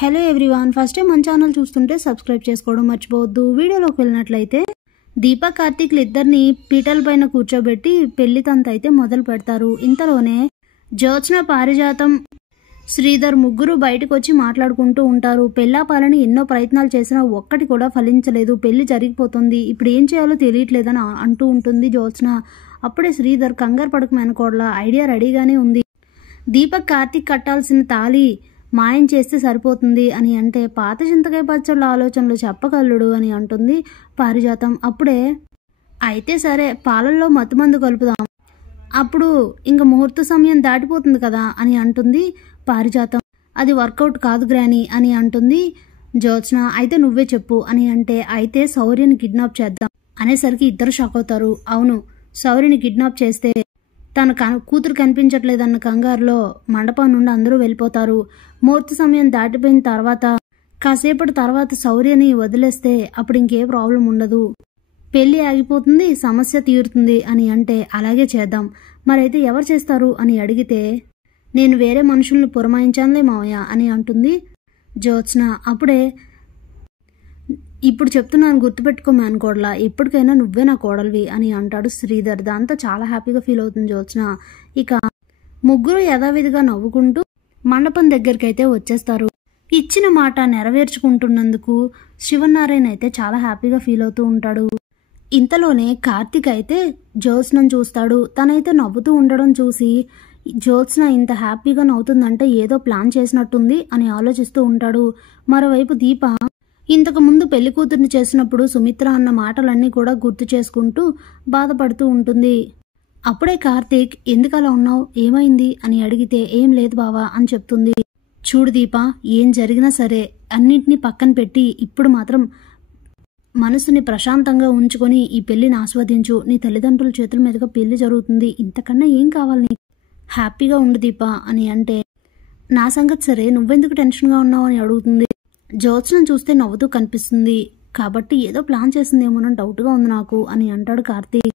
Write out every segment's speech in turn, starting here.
Hello everyone, first time మన channel చూస్తుంటే subscribe చేసుకోవడం మర్చిపోవద్దు. వీడియోలోకి వెళ్ళినట్లయితే దీప కార్తీక్లు ఇద్దరిని పీటల పైన కూర్చోబెట్టి పెళ్లి తంత అయితే మొదలు పెడతారు. ఇంతలోనే జ్యోత్స్న, పారిజాతం, శ్రీధర్ ముగ్గురు బయటకు వచ్చి మాట్లాడుకుంటూ ఉంటారు. పెళ్ళాపాలని ఎన్నో ప్రయత్నాలు చేసినా ఒక్కటి కూడా ఫలించలేదు. పెళ్లి జరిగిపోతుంది, ఇప్పుడు ఏం చేయాలో తెలియట్లేదని అంటూ ఉంటుంది జ్యోత్స్న. అప్పుడే శ్రీధర్, కంగారు పడక మేనకోడలా, ఐడియా రెడీగానే ఉంది. దీపక్ కార్తీక్ కట్టాల్సిన తాళి మాయం చేస్తే సరిపోతుంది అని అంటే, పాత చింతకాయ పచ్చళ్ళ ఆలోచనలు చెప్పగలడు అని అంటుంది పారిజాతం. అప్పుడే అయితే సరే, పాలల్లో మత్తుమందు కలుపుదాం, అప్పుడు ఇంక ముహూర్త సమయం దాటిపోతుంది కదా అని అంటుంది పారిజాతం. అది వర్కౌట్ కాదు గ్రాని అని అంటుంది జ్యోత్స్న. అయితే నువ్వే చెప్పు అని అంటే, అయితే శౌర్యని కిడ్నాప్ చేద్దాం అనేసరికి ఇద్దరు షాక్ అవుతారు. అవును, శౌర్యని కిడ్నాప్ చేస్తే తన కూతురు కనిపించట్లేదన్న కంగారులో మండపం నుండి అందరూ వెళ్ళిపోతారు. ముహూర్త సమయం దాటిపోయిన తర్వాత కాసేపటి తర్వాత శౌర్యని వదిలేస్తే అప్పుడు ఇంకే ప్రాబ్లం ఉండదు, పెళ్లి ఆగిపోతుంది, సమస్య తీరుతుంది అని అంటే, అలాగే చేద్దాం. మరైతే ఎవరు చేస్తారు అని అడిగితే, నేను వేరే మనుషుల్ని పురమాయించానులే మావయ్య అని అంటుంది జ్యోత్స్న. అప్పుడే ఇప్పుడు చెప్తున్నాను, గుర్తుపెట్టుకో మేనకోడలా, ఎప్పటికైనా నువ్వే నా కోడలివి అని అంటాడు శ్రీధర్. దాంతో చాలా హ్యాపీగా ఫీల్ అవుతుంది జ్యోత్స్న. ఇక ముగ్గురు యథావిధిగా నవ్వుకుంటూ మండపం దగ్గరికి అయితే వచ్చేస్తారు. ఇచ్చిన మాట నెరవేర్చుకుంటున్నందుకు శివనారాయణ అయితే చాలా హ్యాపీగా ఫీల్ అవుతూ ఉంటాడు. ఇంతలోనే కార్తీక్ అయితే జ్యోత్స్నను చూస్తాడు. తనైతే నవ్వుతూ ఉండడం చూసి, జ్యోత్స్న ఇంత హ్యాపీగా నవ్వుతుందంటే ఏదో ప్లాన్ చేసినట్టుంది అని ఆలోచిస్తూ ఉంటాడు. మరోవైపు దీప ఇంతకు ముందు పెళ్లి కూతుర్ని చేసినప్పుడు సుమిత్ర అన్న మాటలన్నీ కూడా గుర్తు చేసుకుంటూ బాధపడుతూ ఉంటుంది. అప్పుడే కార్తీక్, ఎందుకు అలా ఉన్నావు, ఏమైంది అని అడిగితే, ఏం లేదు బావా అని చెప్తుంది. చూడు దీప, ఏం జరిగినా సరే అన్నింటినీ పక్కన పెట్టి ఇప్పుడు మాత్రం మనసుని ప్రశాంతంగా ఉంచుకొని ఈ పెళ్లిని ఆస్వాదించు. నీ తల్లిదండ్రుల చేతుల మీదుగా పెళ్లి జరుగుతుంది, ఇంతకన్నా ఏం కావాలి నీకు, హ్యాపీగా ఉండు దీప అని అంటే, నా సంగతి సరే, నువ్వెందుకు టెన్షన్గా ఉన్నావు అని అడుగుతుంది. జ్యోత్స్నను చూస్తే నవ్వుతూ కనిపిస్తుంది కాబట్టి ఏదో ప్లాన్ చేసిందేమోనని డౌట్గా ఉంది నాకు అని అంటాడు కార్తీక్.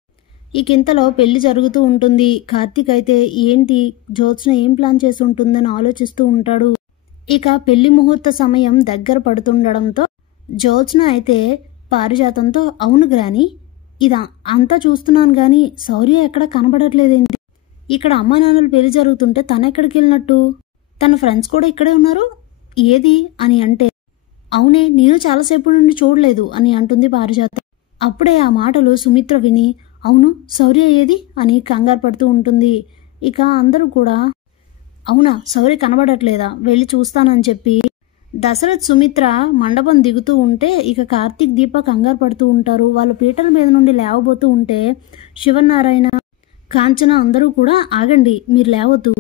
ఇక ఇంతలో పెళ్లి జరుగుతూ ఉంటుంది. కార్తీక్ అయితే ఏంటి జ్యోత్స్న ఏం ప్లాన్ చేసి ఉంటుందని ఆలోచిస్తూ ఉంటాడు. ఇక పెళ్లి ముహూర్త సమయం దగ్గర పడుతుండడంతో జ్యోత్స్న అయితే పారిజాతంతో, అవును గ్రాని, ఇది అంతా చూస్తున్నాను గాని శౌర్య ఎక్కడ కనబడట్లేదేంటి, ఇక్కడ అమ్మా నాన్నలు పెళ్లి జరుగుతుంటే తనెక్కడికి వెళ్ళినట్టు, తన ఫ్రెండ్స్ కూడా ఇక్కడే ఉన్నారు, ఏది అని అంటే, అవునే, నేను చాలాసేపు నుండి చూడలేదు అని అంటుంది పారిజాతం. అప్పుడే ఆ మాటలు సుమిత్ర విని, అవును శౌర్య ఏది అని కంగారు పడుతూ ఉంటుంది. ఇక అందరూ కూడా, అవునా శౌర్య కనబడట్లేదా, వెళ్ళి చూస్తానని చెప్పి దశరథ్, సుమిత్ర మండపం దిగుతూ ఉంటే ఇక కార్తీక్, దీప కంగారు పడుతూ ఉంటారు. వాళ్ళు పీటల మీద నుండి లేవబోతూ ఉంటే శివనారాయణ, కాంచన అందరూ కూడా, ఆగండి, మీరు లేవద్దు,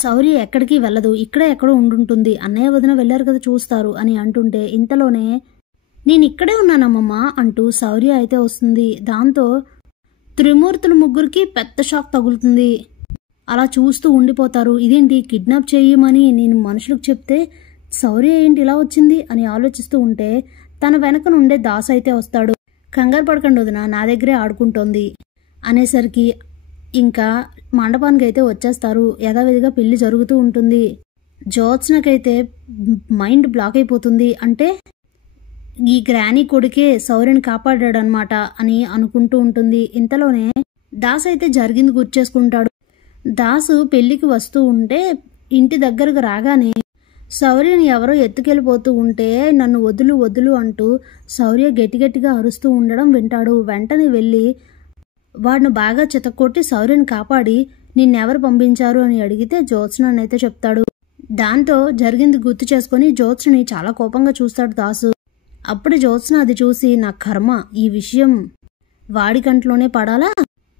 శౌర్య ఎక్కడికి వెళ్ళదు, ఇక్కడే ఎక్కడో ఉండుంటుంది, అన్నయ్య వదిన వెళ్ళారు కదా చూస్తారు అని అంటుంటే, ఇంతలోనే నేను ఇక్కడే ఉన్నానమ్మమ్మ అంటూ శౌర్య అయితే వస్తుంది. దాంతో త్రిమూర్తులు ముగ్గురికి పెద్ద షాక్ తగులుతుంది. అలా చూస్తూ ఉండిపోతారు. ఇదేంటి, కిడ్నాప్ చేయమని నేను మనుషులకు చెప్తే శౌర్య ఏంటి ఇలా వచ్చింది అని ఆలోచిస్తూ ఉంటే తన వెనక నుండే దాస్ అయితే వస్తాడు. కంగారు పడకండి వదిన, నా దగ్గరే ఆడుకుంటోంది అనేసరికి ఇంకా మండపానికి అయితే వచ్చేస్తారు. యథావిధిగా పెళ్లి జరుగుతూ ఉంటుంది. జ్యోత్స్నకైతే మైండ్ బ్లాక్ అయిపోతుంది. అంటే ఈ గ్రానీ కొడుకే శౌర్యని కాపాడాడనమాట అని అనుకుంటూ ఉంటుంది. ఇంతలోనే దాస్ అయితే జరిగింది గుర్తు చేసుకుంటాడు. దాసు పెళ్లికి వస్తూ ఉంటే ఇంటి దగ్గరకు రాగానే శౌర్యని ఎవరో ఎత్తుకెళ్ళిపోతూ ఉంటే, నన్ను వదులు వదులు అంటూ శౌర్య గట్టిగట్టిగా అరుస్తూ ఉండడం వింటాడు. వెంటనే వెళ్ళి వాడిని బాగా చితక్కొట్టి శౌర్యని కాపాడి, నిన్నెవరు పంపించారు అని అడిగితే జ్యోత్స్నని అయితే చెప్తాడు. దాంతో జరిగింది గుర్తు చేసుకుని జ్యోత్స్నని చాలా కోపంగా చూస్తాడు దాసు. అప్పుడు జ్యోత్స్న అది చూసి, నా కర్మ, ఈ విషయం వాడి కంట్లోనే పడాలా,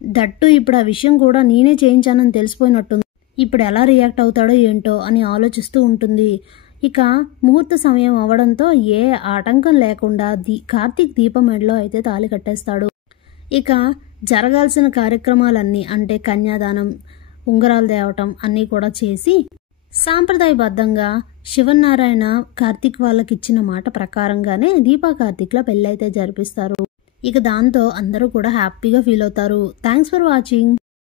దట్టు ఇప్పుడు ఆ విషయం కూడా నేనే చేయించానని తెలిసిపోయినట్టుంది, ఇప్పుడు ఎలా రియాక్ట్ అవుతాడో ఏంటో అని ఆలోచిస్తూ ఉంటుంది. ఇక ముహూర్త సమయం అవడంతో ఏ ఆటంకం లేకుండా కార్తీక్ దీప మెడలో అయితే తాళి కట్టేస్తాడు. ఇక జరగాల్సిన కార్యక్రమాలన్నీ, అంటే కన్యాదానం, ఉంగరాలు తేవటం అన్నీ కూడా చేసి సాంప్రదాయబద్ధంగా శివనారాయణ కార్తీక్ వాళ్ళకి ఇచ్చిన మాట ప్రకారంగానే దీపా కార్తీక్ల పెళ్ళైతే జరిపిస్తారు. ఇక దాంతో అందరూ కూడా హ్యాపీగా ఫీల్ అవుతారు. Thanks for watching.